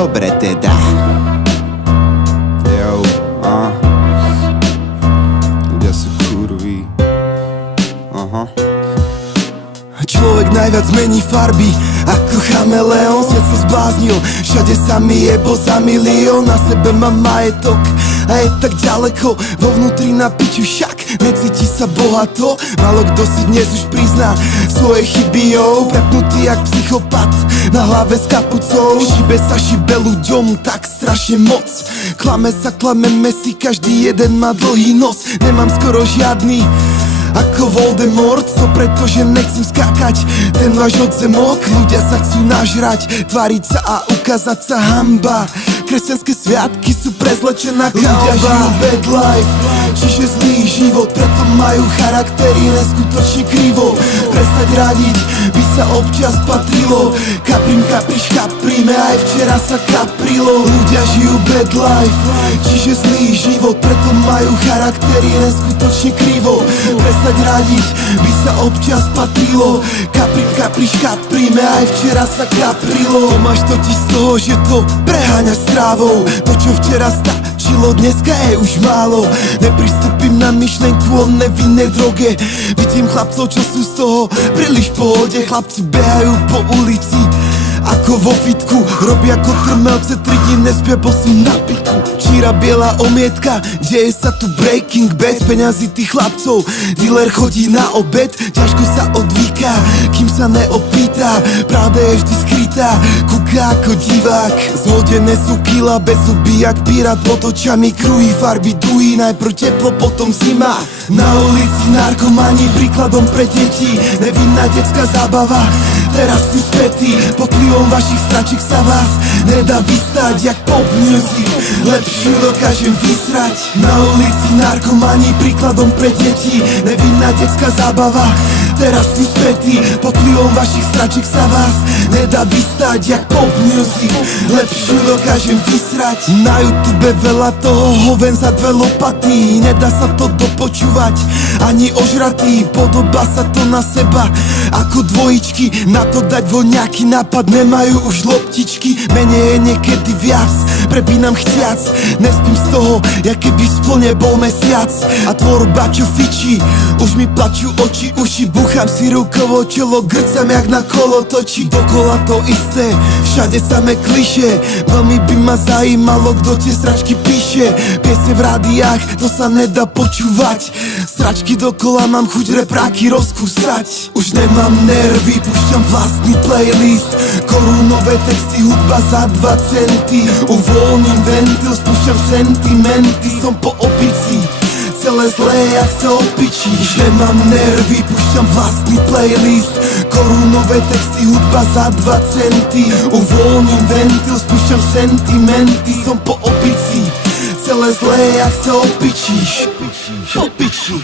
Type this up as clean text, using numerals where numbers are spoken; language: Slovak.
dobre teda. Jo, ľudia sú kurví. Človek najviac mení farby ako chameleón. Svet sa zbláznil, všade sa mi jebo za milión. Na sebe mám majetok a je tak ďaleko, vo vnútri na piču však necíti sa bohato. Málo kto si dnes už prizná svoje chyby, prepnutý jak psychopat na hlave s kapucou. Šibe sa šibe ľuďom tak strašne moc, klameme si, každý jeden má dlhý nos. Nemám skoro žiadny ako Voldemort, to preto, že nechcem skákať ten váš odzemok. Ľudia sa chcú nažrať, tváriť sa a ukázať sa hanba. Kresťanské sviatky sú prezlečená kalba. Ľudia žijú bad life, čiže zlý život, preto majú charaktery neskutočne krivo. Prestať radiť by sa občas patrilo, kaprim, kapriš, kapríme, aj včera sa kaprilo. Ľudia žijú bad life, čiže zlý život, preto majú charaktery neskutočne krivo. Prestať radiť by sa občas patrilo, kaprim, kapriš, kapríme, aj včera sa kaprilo. To máš totiž z toho, že to preháňaš strávou. To, čo včera stačilo, dneska je už málo. Nepristúpim na myšlenku o nevinnej droge. Vidím chlapcov, čo sú z toho príliš v pohode. Chlapci behajú po ulici ako vo fitku, robia kotrmelce, 3 dní nespia, bo sú na piku. Číra biela omietka, deje sa tu breaking bad. Peňazí tých chlapcov, dealer chodí na obed. Ťažko sa odvíka, kým sa neopýta. Pravda je vždy skrytá, kúka ako divák. Zhodené sú kila, bez zuby jak pirát. Pod očami kruhy, farby duhy, najprv teplo, potom zima. Na ulici narkomani, príkladom pre deti. Nevinná detská zábava, teraz sú spätí. Pod vplyvom vašich stračiek sa vás nedá vystať jak pop music, lepšiu dokážem vysrať. Na ulici narkomani, príkladom pre deti. Nevinná detská zábava, teraz sú spätí. Pod vplyvom vašich stračiek sa vás nedá vystať jak pop music, lepšiu dokážem vysrať. Na YouTube veľa toho, hoven za 2 lopaty. Nedá sa to dopočúvať ani ožratý, podobá sa to na seba ako dvojičky. Na to dať voňaký nápad, nemajú už loptičky. Menej je niekedy viac, prepínam chtiac. Nespím z toho, jak keby v splne bol mesiac. A tvorba čo fičí, už mi plačú oči, uši. Búcham si rukovo čelo, grcam jak na kolotoči. Dokola to isté, všade samé klišé. Veľmi by ma zajímalo, kto tie sračky píše. Piesne v rádiách, to sa nedá počúvať. Sračky dokola, mám chuť repráky rozkúsať. Už nemám nervy, púšťam vlastný playlist. Korunové texty, hudba za 2 centy. Uvoľním ventil, spúšťam sentimenty. Som po opici, celé zlé jak sa opičí. Už nemám nervy, púšťam vlastný playlist. Korunové texty, hudba za 2 centy. Uvoľním ventil, spúšťam sentimenty. Som po opici, celé zlé jak sa opičíš. Opičí.